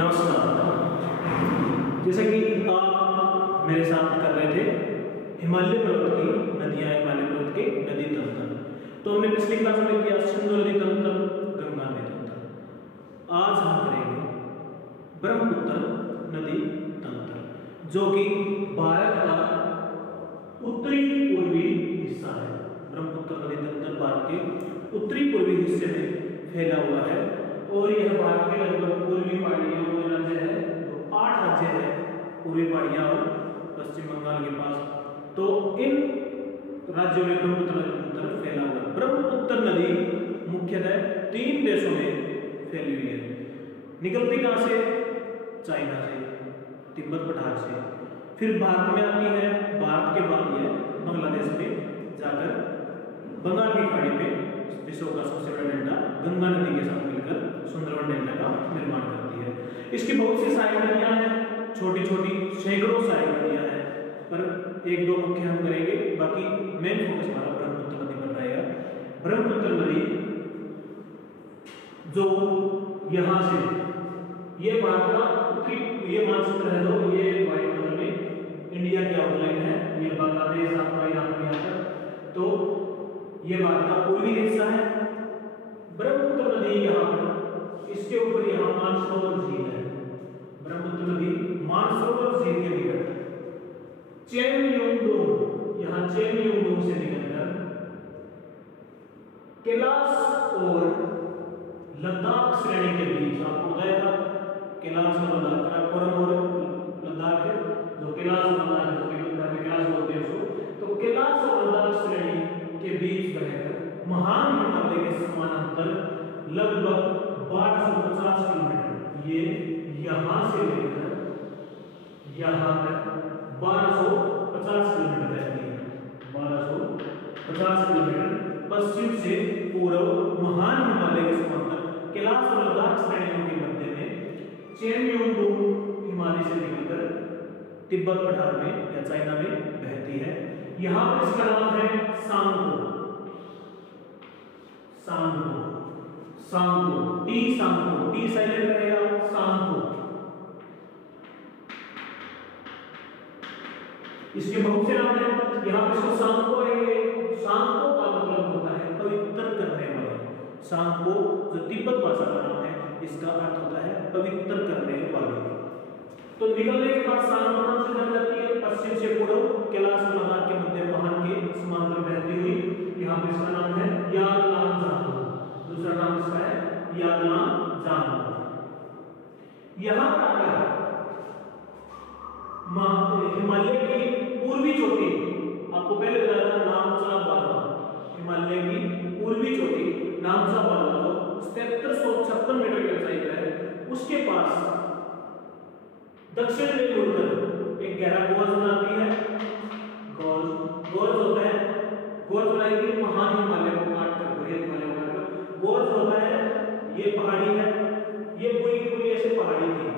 नमस्कार। जैसे कि आप मेरे साथ कर रहे थे हिमालय पर्वत की नदियां, हिमालय पर्वत के नदी तंत्र। तो हमने पिछली क्लास में किया सिंधु नदी तंत्र, गंगा नदी तंत्र। आज हम करेंगे ब्रह्मपुत्र नदी तंत्र, जो कि भारत का उत्तरी पूर्वी हिस्सा है। ब्रह्मपुत्र नदी तंत्र भारत के उत्तरी पूर्वी हिस्से में फैला हुआ है और यह भारत के लगभग पूर्वी पहाड़ियों में राज्य है। तो 8 राज्य है, पूर्वी पहाड़ियां और पश्चिम बंगाल के पास। तो इन राज्यों में ब्रह्मपुत्र नदी तंत्र फैला हुआ है। ब्रह्मपुत्र नदी मुख्यतः 3 देशों में फैली हुई है। निकलती कहां से? चाइना से, तिब्बत पठार से, फिर भारत में आती है। भारत के बाद यह बांग्लादेश में जाकर बंगाल की खाड़ी में विश्व का सबसे बड़ा डेल्टा गंगा नदी के साथ मिलकर सुंदरवन डेल्टा का निर्माण करती है। इसकी बहुत सी सहायक नदियां हैं, छोटी छोटी सैकड़ों सहायक नदियां हैं, पर 1-2 मुख्य हम करेंगे। बाकी मेन फोकस हमारा ब्रह्मपुत्र नदी पर रहेगा। ब्रह्मपुत्र नदी जो यहां से, ये भारत का उत्तरी, ये मानचित्र है, जो ये व्हाइट कलर में इंडिया की आउटलाइन है। ये बांग्लादेश आपका यहाँ पर आता, तो ये भारत का पूर्वी हिस्सा है। ब्रह्मपुत्र नदी यहाँ पर, इसके ऊपर यहाँ मानसरोवर झील है। ब्रह्मपुत्र नदी मानसरोवर झील के निकट चेमयोंगडोंग, यहाँ चेमयोंगडोंग से निकलकर कैलाश और लद्दाख श्रेणी के बीच, आपको बताया था कैलाश और लद्दाख, काराकोरम और लद्दाख, जो कैलाश और लद्दाख कैलाश बोलते हैं उसको। तो कैलाश और लद्दाख श्रेणी के बीच बहकर महान हिमालय के समानांतर लगभग 1250 किलोमीटर, ये यहां से लेकर यहां तक 1250 किलोमीटर बहती है। 1250 किलोमीटर पश्चिम से पूर्व महान हिमालय के समानांतर कैलाश और लद्दाख श्रेणियों के मध्य में चेमयोंगडोंग हिमालय से निकलकर तिब्बत पठार में या चाइना में बहती है। यहां पर इसका नाम है Tsangpo. Tsangpo, T Tsangpo, T silent रहेगा, सांगपो। इसके बहुत से नाम हैं। यहां पर इसको सांगपो है। सांगपो का मतलब होता है पवित्र करने वाले। सांगपो जो तिब्बत भाषा का नाम है, इसका अर्थ होता है पवित्र करने वाले। तो निकलने के बाद सांगपो से निकल जाती है पश्चिम से पूर्व कैलाश और लद्दाख के मध्य महान के समांतर बहती हुई। यहाँ पे इसका नाम है यागलांगजांगपो। दूसरा नाम इसका है यागलांगजांगपो। यहाँ पर हिमालय की पूर्वी चोटी, आपको पहले बताया था नामचा बारवा, हिमालय की पूर्वी चोटी नामचा बारवा, जो 7356 मीटर की ऊंचाई पर है, उसके पास दक्षिण में मुड़कर एक गहरा गोर्ज बनाती है। गोर्ज होता है, गोर्ज बनाएगी महान हिमालय को काटकर, बृहद हिमालय को काटकर। गोर्ज होता है, ये पहाड़ी है, ये पूरी की पूरी ऐसे पहाड़ी थी,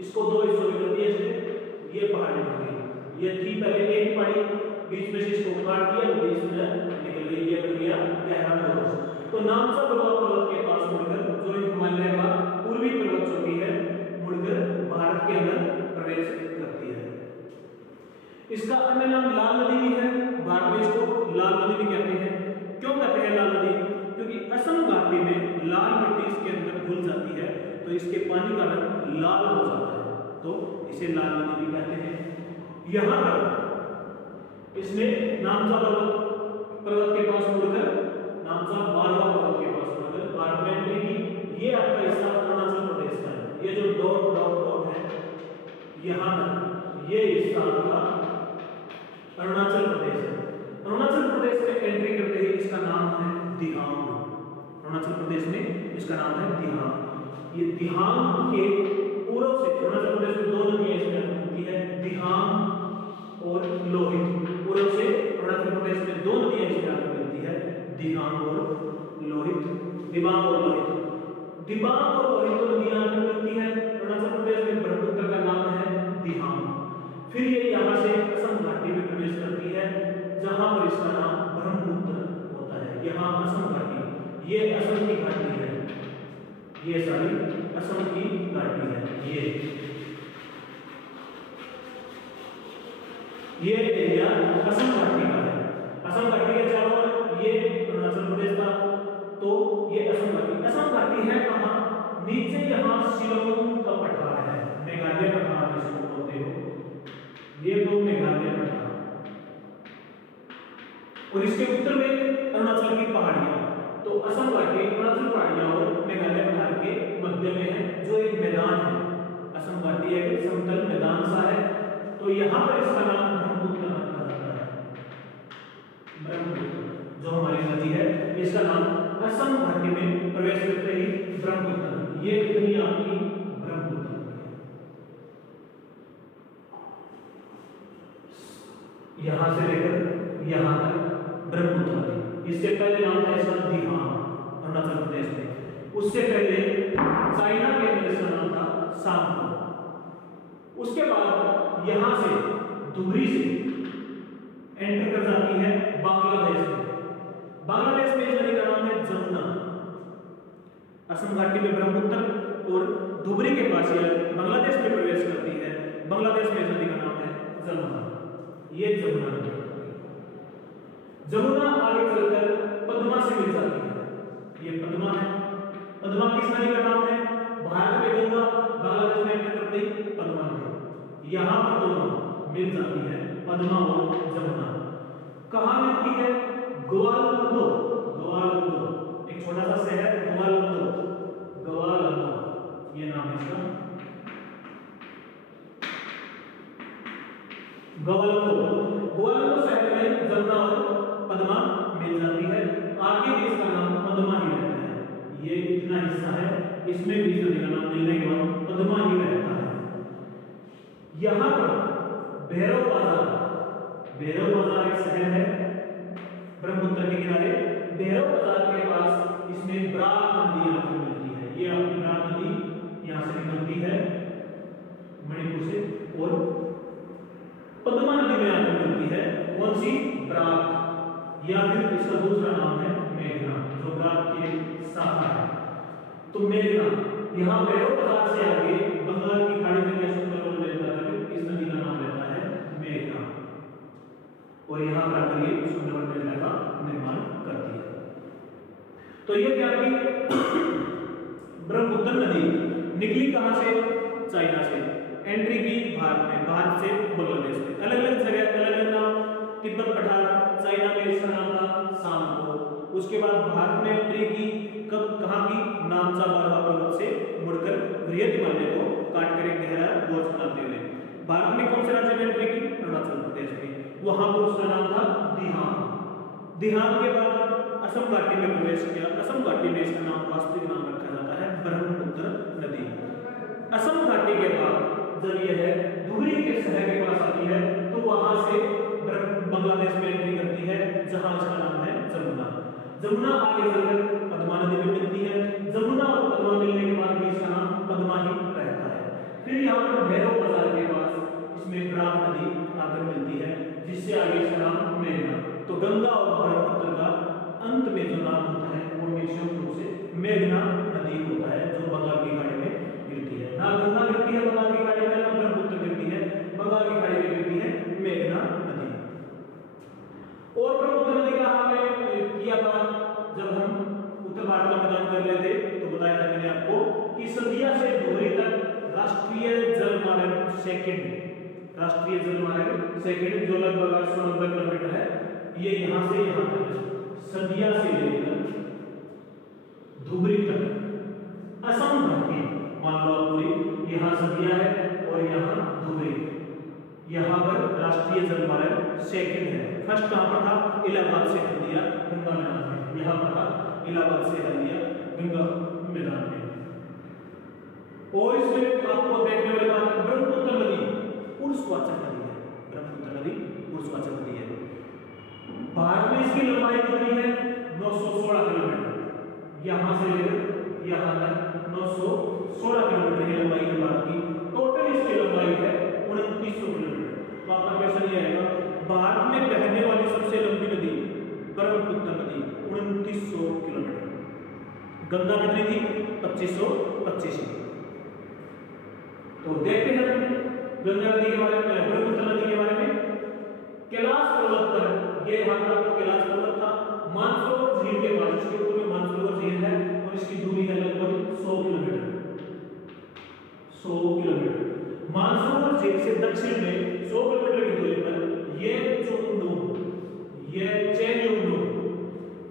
इसको 2 हिस्सों में कर दिया इसने, ये पहाड़ी बन गई। ये थी पहले एक पहाड़ी, बीच में से इसको काट दिया, बीच में निकल गई, ये बन गया गहरा गोर्ज। तो नामचा बारवा पर्वत के पास मुड़कर, जो हिमालय का पूर्वी पर्वत चोटी है, मुड़कर भारत के अंदर प्रवेश करती है। इसका अन्य नाम लाल नदी भी है। भारत में इसको लाल नदी भी कहते हैं। क्यों कहते हैं लाल नदी? क्योंकि असम घाटी में लाल मिट्टी इसके अंदर घुल जाती है, तो इसके पानी का रंग लाल हो जाता है, तो इसे लाल नदी भी कहते हैं। यहां पर इसने नामचा पर्वत के पास मुड़कर, नामचा बारवा पर्वत के पास मुड़कर भारत में एंट्री की। ये आपका हिस्सा अरुणाचल प्रदेश का है। ये जो डॉट डॉट डॉट है, यहां तक ये हिस्सा आपका अरुणाचल प्रदेश है। अरुणाचल प्रदेश में एंट्री करते ही इसका नाम है दिहांग। अरुणाचल प्रदेश में इसका नाम है दिहांग। ये दिहांग के पूर्व से, अरुणाचल प्रदेश में 2 नदियां इसमें मिलती है, दिहांग और लोहित। पूर्व से अरुणाचल प्रदेश में 2 नदियां इसमें मिलती है, दिहांग और लोहित, दिबांग और लोहित। दिबांग और लोहित नदियां मिलती है अरुणाचल प्रदेश में। ब्रह्मपुत्र का नाम है दिहांग। फिर ये यहाँ से असम घाटी में प्रवेश करती है, जहां पर इसका नाम ब्रह्मपुत्र होता है। यहाँ असम घाटी, ये असम की घाटी है, ये सारी असम की घाटी है। ये एरिया असम घाटी का है। असम घाटी के चारों ओर ये अरुणाचल प्रदेश था, तो ये असम घाटी है कहां? नीचे यहां शिलांग का पठार है, मेघालय पठार जिसको बोलते हो, ये तो मेघालय पठार, और इसके उत्तर में अरुणाचल की पहाड़ियां। तो असम घाटी अरुणाचल पहाड़ियां और मेघालय पठार के मध्य में है, जो एक मैदान है। असम घाटी एक समतल मैदान सा है, तो यहां पर इसका नाम ब्रह्मपुत्र रखा जाता है। ब्रह्मपुत्र जो हमारी नदी है, इसका नाम असम घाटी में प्रवेश करते ही ब्रह्मपुत्र, ये कितनी आपकी ब्रह्मपुत्र, यहां से लेकर यहां तक ब्रह्मपुत्र नदी। इससे पहले नाम था इसका दिहांग अरुणाचल प्रदेश में, उससे पहले चाइना के अंदर इसका नाम था सांगपो। उसके बाद यहां से धुबरी से एंटर कर जाती है बांग्लादेश में। बांग्लादेश में इस नदी का नाम है जमुना। असम घाटी में ब्रह्मपुत्र और धुबरी के पास यह बांग्लादेश में प्रवेश करती है। बांग्लादेश में इस नदी का नाम है जमुना। ये जमुना नदी, जमुना आगे चलकर पद्मा से मिल जाती है। ये पद्मा है। पद्मा किस नदी का नाम है? भारत में गंगा, बांग्लादेश में एंटर करते ही पद्मा नदी, यहां पर दोनों मिल जाती है, पद्मा और जमुना। कहां मिलती है? ग्वालंदो, ग्वालंदो एक छोटा सा शहर, ग्वालंदो, ग्वालंदो ये नाम है इसका, ग्वालंदो शहर में जमुना और पद्मा मिल जाती है। आगे भी इसका नाम पद्मा ही रहता है। ये इतना हिस्सा है, इसमें भी नदी का नाम मिलने के बाद पद्मा ही रहता है। यहां पर भैरव बाजार एक शहर है ब्रह्मपुत्र के किनारे। भैरव बाजार के पास इसमें बराक नदी आपको मिलती है। ये आपकी बराक नदी यहां से निकलती है मणिपुर से, और पद्मा नदी में आकर मिलती है। कौन सी? बराक, या फिर इसका दूसरा नाम है मेघना, जो बराक की शाखा है। तो मेघना यहां भैरव बाजार से आगे बंगाल की खाड़ी में क्या सुंदरवन रहता है, इस नदी का नाम रहता है मेघना, और यहां पर आकर ये सुंदरवन मेला का निर्माण करती है। तो ये क्या की ब्रह्मपुत्र नदी निकली कहां से? चाइना से, एंट्री की भारत में, भारत से बांग्लादेश में। अलग अलग जगह अलग अलग नाम, तिब्बत पठार, चाइना में इसका नाम था सांगपो। उसके बाद भारत में एंट्री की, कब कहां की? नामचा बारवा पर्वत से मुड़कर बृहद हिमालय को काटकर एक गहरा गोर्ज बनाते हुए। भारत में कौन से राज्य में एंट्री की? अरुणाचल प्रदेश में। वहां पर उसका नाम था दिहांग। दिहांग के बाद असम घाटी में प्रवेश किया। असम घाटी में इसका नाम, वास्तविक नाम रखा जाता है ब्रह्मपुत्र नदी। असम घाटी के बाद जब यह धुबरी के शहर के पास आती है, तो वहां से बांग्लादेश में एंट्री करती है, जहां इसका नाम है जमुना। जमुना आगे चलकर पद्मा नदी में मिलती है। जमुना और पद्मा मिलने के बाद भी इसका नाम पद्मा ही रहता है। फिर यहाँ पर भैरव बाजार के पास इसमें बराक नदी आकर मिलती है, जिससे आगे इसका नाम मेघना। तो गंगा और ब्रह्मपुत्र का अंत में जो नाम होता है वो निश्चित रूप से मेघना नदी होता है, जो बंगाल की खाड़ी में गिरती है। ना गंगा गिरती है बंगाल की खाड़ी में, ना ब्रह्मपुत्र गिरती है बंगाल की खाड़ी में, गिरती है मेघना नदी। और ब्रह्मपुत्र नदी का हमने किया था जब हम उत्तर भारत का मैदान कर रहे थे, तो बताया था मैंने आपको कि सदिया से धुबरी तक राष्ट्रीय जलमार्ग सेकंड जो लगभग 890 किलोमीटर है, ये यहां से यहां तक सदिया से लेकर धुबरी तक असम घाटी मान लो पूरी, यहां सदिया है और यहां धुबरी। यहां पर राष्ट्रीय जलमार्ग सेकंड है। फर्स्ट कहां पर था? इलाहाबाद से हल्दिया गंगा मैदान में। यहां पर था इलाहाबाद से हल्दिया गंगा मैदान में। और इसमें आपको देखने वाली बात है, ब्रह्मपुत्र नदी पुरुषवाचक नदी है। ब्रह्मपुत्र नदी पुरुषवाचक नदी है। भारत में इसकी लंबाई कितनी है? 916 किलोमीटर। यहां से लेकर यहां तक 916 किलोमीटर की लंबाई है भारत की। टोटल इसकी लंबाई है 2900 किलोमीटर। तो आपका क्वेश्चन ये आएगा, भारत में बहने वाली सबसे लंबी नदी ब्रह्मपुत्र नदी 2900 किलोमीटर। गंगा कितनी थी? 2525। तो देखते हैं गंगा नदी के बारे में, ब्रह्मपुत्र नदी के बारे में। कैलाश पर्वत पर, ये यहाँ का कैलाश पर्वत था, मानसरोवर झील के पास, इसके ऊपर में मानसरोवर झील है और इसकी दूरी है लगभग 100 किलोमीटर। 100 किलोमीटर मानसरोवर झील से दक्षिण में 100 किलोमीटर की दूरी पर ये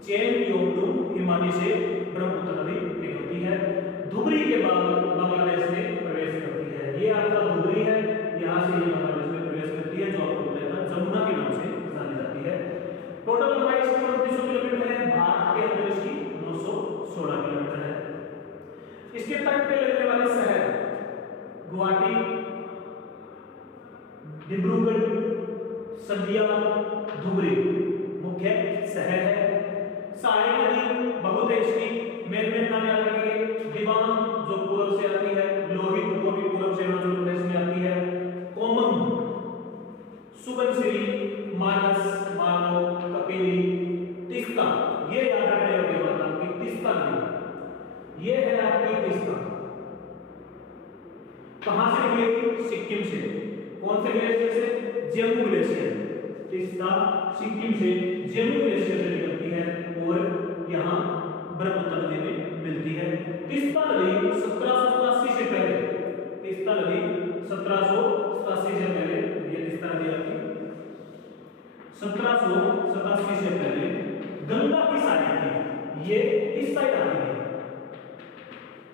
चेनयोंगनुम हिमानी से ब्रह्मपुत्र नदी निकलती है, धुबरी के बाद बांग्लादेश में प्रवेश करती है। ये आपका धुबरी है, यहाँ से ये बांग्लादेश में प्रवेश करती है, जो आपको बताया था जमुना के नाम से जानी जाती है। टोटल लंबाई इसकी 2900 किलोमीटर है, भारत के अंदर इसकी 916 किलोमीटर है। इसके तट पे लगने वाले शहर गुवाहाटी, डिब्रूगढ़, सदिया, धुबरी मुख्य शहर है। सारी नदी बहुत है इसकी, मेन नाम याद रखिए, दिबांग जो पूर्व से आती है, लोहित वो भी पूर्व से अरुणाचल प्रदेश में आती है, कोमंग, सुबनसिरी, मानस, मानव, कपिली, तिस्ता, ये याद रखने योग्य बात आपकी, तिस्ता नदी, ये है आपकी तिस्ता। कहां से निकलेगी? सिक्किम से। कौन से ग्लेशियर से? जेमू ग्लेशियर। तिस्ता सिक्किम से जेमू ग्लेशियर से निकलती है और यहाँ ब्रह्मपुत्र नदी में मिलती है। तिस्ता नदी 1787 से पहले, तिस्ता नदी 1787 से पहले, ये तिस्ता नदी आती 1787 से पहले गंगा की साइड थी, ये इस साइड आती है,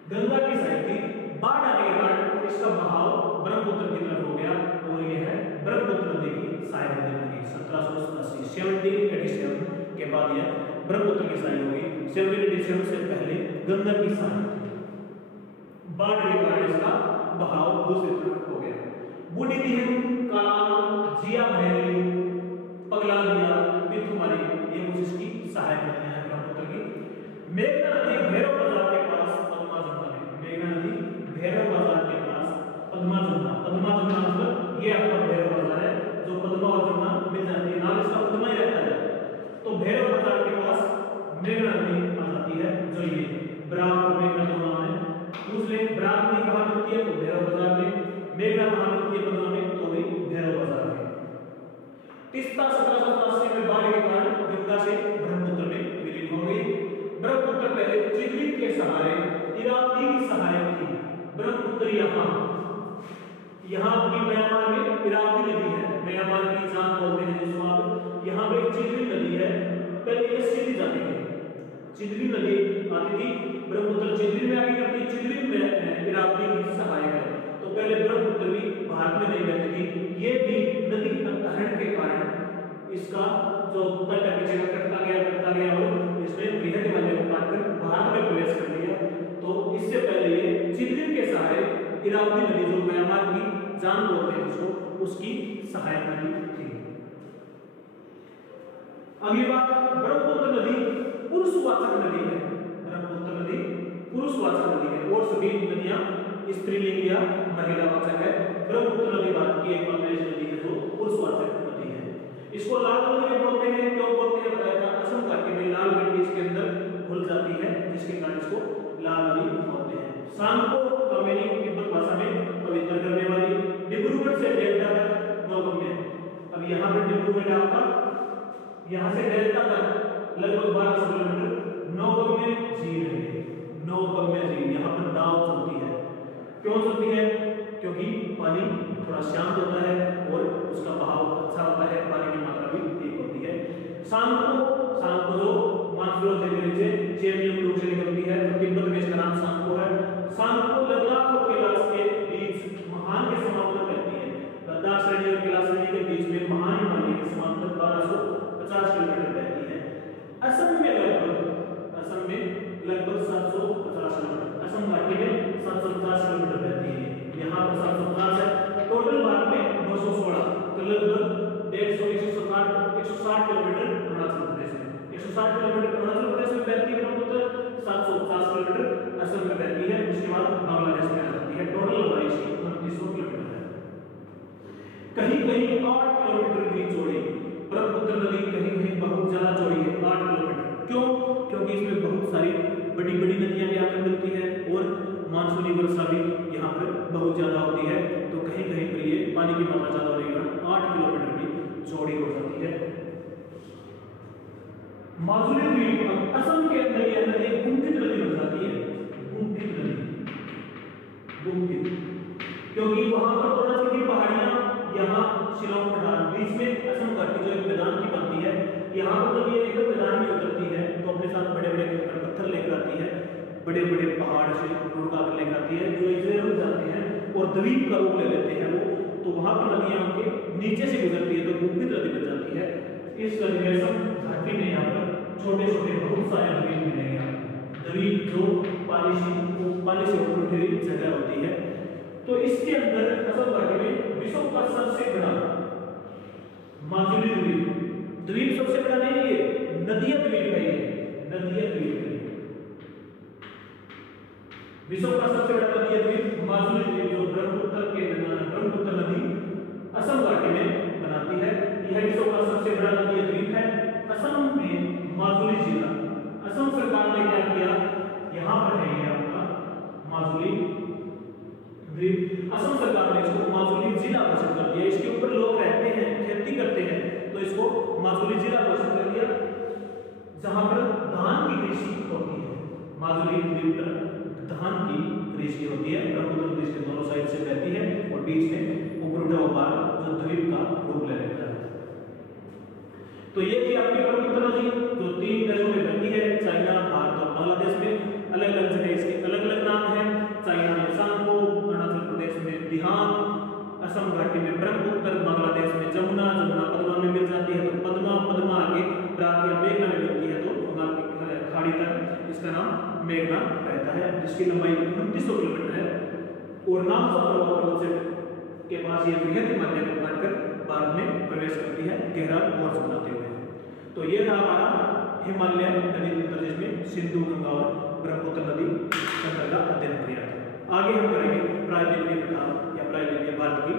गंगा की साइड थी। बाढ़ आने के कारण इसका बहाव ब्रह्मपुत्र की तरफ हो गया और यह है ब्रह्मपुत्र नदी की साइड नदी बनी 1787 1787 के बाद यह ब्रह्मपुत्र की साइड होगी। 1787 से पहले गंगा की साइड थी, बाढ़ के कारण इसका बहाव दूसरी तरफ हो गया। बूढ़ी दिहिंग, कालाम, जिया बहरी, पगलादिया, पिथुमारी, ये कुछ इसकी सहायक नदियां हैं ब्रह्मपुत्र की। मेघना नदी भैरव बाजार के पास पद्मा जमुना में, मेघना नदी भैरव बाजार के पास पद्मा जमुना, पद्मा जमुना मतलब ये आपका भैरव बाजार है, जो पद्मा और जमुना मिल जाती है, नाम इसका पद्मा ही रहता है। तो भैरव बाजार के पास मेघना नदी आ जाती है, जो ये बराक और मेघना दोनों नाम है। दूसरे बराक नदी कहां मिलती है? तो भैरव बाजार में। मेघना कहां मिलती है पद्मा में? तो भी भैरव बाजार में। तिस्ता 1787 में बाढ़ के कारण गंगा से ब्रह्मपुत्र में विलीन हो गई। ब्रह्मपुत्र पहले चिदली के सहारे इरावती की सहायक थी। ब्रह्मपुत्र यहाँ अपनी म्यांमार में इरावती नदी है, म्यांमार की जान बोलते हैं जिसको आप, यहाँ पे चिदली नदी है, पहले ये सीधी जाती थी, चिदली नदी आती थी, ब्रह्मपुत्र चिदली में आगे करती, चिदली में इरावती की सहायक है। तो पहले ब्रह्मपुत्र भी भारत में नहीं बहती थी, ये भी नदी अपहरण के कारण इसका जो तट है पीछे कटता गया और इसमें बृहद हिमालय को काटकर भारत में प्रवेश कर लिया। तो इससे पहले ये चिदली के सहारे इरावती नदी, जो म्यांमार की जान बोलते हैं उसको, उसकी सहायक नदी थी। अगली बात, ब्रह्मपुत्र नदी पुरुषवाचक नदी है। ब्रह्मपुत्र नदी पुरुषवाचक नदी है और सभी नदियां स्त्रीलिंग या महिलावाचक है। ब्रह्मपुत्र नदी भारत की एकमात्र ऐसी नदी है जो पुरुषवाचक नदी है। इसको लाल नदी बोलते हैं, क्यों बोलते हैं बताया था, असम घाटी में लाल मिट्टी इसके अंदर घुल जाती है, जिसके कारण इसको लाल नदी बोलते हैं। सांगपो कामेनी तिब्बत भाषा में पवित्र करने वाली, डिब्रूगढ़ से डेल्टा तक नौगम्य। अब यहाँ पर डिब्रूगढ़ आपका, यहाँ से डेल्टा तक लगभग 1200 किलोमीटर नौगम्य झील है। नौगम्य झील, यहाँ पर नाव चलती है। क्यों चलती है? क्योंकि पानी थोड़ा शांत होता है और उसका बहाव अच्छा होता है, पानी की मात्रा भी ठीक होती है। सांगपो जो मानसरोवर झील से चेनयोंगनुम से निकलती है, तो तिब्बत में इसका नाम सांगपो है। सांगपो लद्दाख और कैलाश के बीच महान के समांतर बहती है। लद्दाख श्रेणी और कैलाश श्रेणी के बीच में महान हिमालय के समांतर 1250 किलोमीटर बहती है। असम में लगभग 750 किलोमीटर, असम घाटी में 750 किलोमीटर बहती है, यहाँ पर 750 है। टोटल भारत में 916, तो लगभग 160 किलोमीटर अरुणाचल प्रदेश में, 160 किलोमीटर अरुणाचल प्रदेश में बहती है ब्रह्मपुत्र, 750 किलोमीटर असम में बहती है, उसके बाद बांग्लादेश में आ जाती है। टोटल लंबाई इसकी 2900 किलोमीटर है। कहीं कहीं 8 किलोमीटर की चौड़ी ब्रह्मपुत्र नदी, कहीं कहीं बहुत ज्यादा चौड़ी है, 8 किलोमीटर। क्यों? क्योंकि इसमें बहुत सारी बड़ी बड़ी नदियां भी आकर मिलती है और मानसूनी वर्षा भी यहाँ पर बहुत ज्यादा होती है। तो कहीं कहीं पर ये पानी की मात्रा ज्यादा होने के कारण 8 किलोमीटर भी चौड़ी हो जाती है। माजुली द्वीप असम के अंदर यह नदी गुमटित नदी बन जाती है, गुमटित नदी, गुमटित, क्योंकि वहां पर अरुणाचल की पहाड़ियां, यहाँ शिलांग पठार, बीच में असम घाटी जो एक मैदान की बनती है, यहाँ पर जब ये एकदम मैदान में उतरती है तो अपने साथ बड़े बड़े पत्थर लेकर आती है, बड़े बड़े पहाड़ से उड़का कर लेकर आती है, जो एक जगह रुक जाते हैं और द्वीप का रूप ले लेते हैं वो, तो वहां पर नदियां उनके नीचे से गुजरती है तो गुमटित नदी बन जाती है। इस नदी में असम घाटी में यहाँ पर छोटे छोटे बहुत सारे द्वीप मिलेंगे आपको, द्वीप जो पानी से ऊपर उठी हुई जगह होती है। तो इसके अंदर असम घाटी में विश्व का सबसे बड़ा माजुली द्वीप, द्वीप सबसे बड़ा नहीं है, नदिया द्वीप है, ये नदिया द्वीप है, विश्व का सबसे बड़ा नदिया द्वीप माजुली द्वीप, जो ब्रह्मपुत्र नदी असम घाटी में बनाती है। यह विश्व का सबसे बड़ा नदिया द्वीप है। असम में माजुली जिला, असम सरकार ने क्या किया, यहाँ पर है ये आपका माजुली द्वीप, असम सरकार ने इसको माजुली जिला घोषित कर दिया। इसके ऊपर लोग रहते हैं, खेती करते हैं, तो इसको माजुली जिला घोषित कर दिया, जहां पर धान की कृषि होती है। माजुली द्वीप पर धान की कृषि होती है, ब्रह्मपुत्र नदी के दोनों साइड से बहती है और बीच में ऊपर उठा हुआ जो द्वीप का रूप ले लेता है। तो ये थी आपकी ब्रह्मपुत्र नदी जो 3 देशों में बहती है, चाइना, भारत और बांग्लादेश में। अलग अलग जगह इसके अलग अलग नाम हैं, चाइना में सांगो, अरुणाचल प्रदेश में दिहांग, असम घाटी में ब्रह्मपुत्र, बांग्लादेश में जमुना, जमुना पद्मा में मिल जाती है तो पद्मा, पद्मा आगे प्राग या मेघना में मिलती है तो बंगाल की खाड़ी तक इसका नाम मेघना रहता है, जिसकी लंबाई 2900 किलोमीटर है। और नामसा पर्वत के पास ये बृहद हिमालय को काटकर भारत में प्रवेश करती है, गहरा मोर्च बनाते हुए। तो ये था हमारा हिमालय नदी तंत्र, जिसमें सिंधु, गंगा और ब्रह्मपुत्र नदी तंत्र का अध्ययन किया था। आगे हम करेंगे प्रायद्वीपीय प्रकार या प्रायद्वीपीय भारत की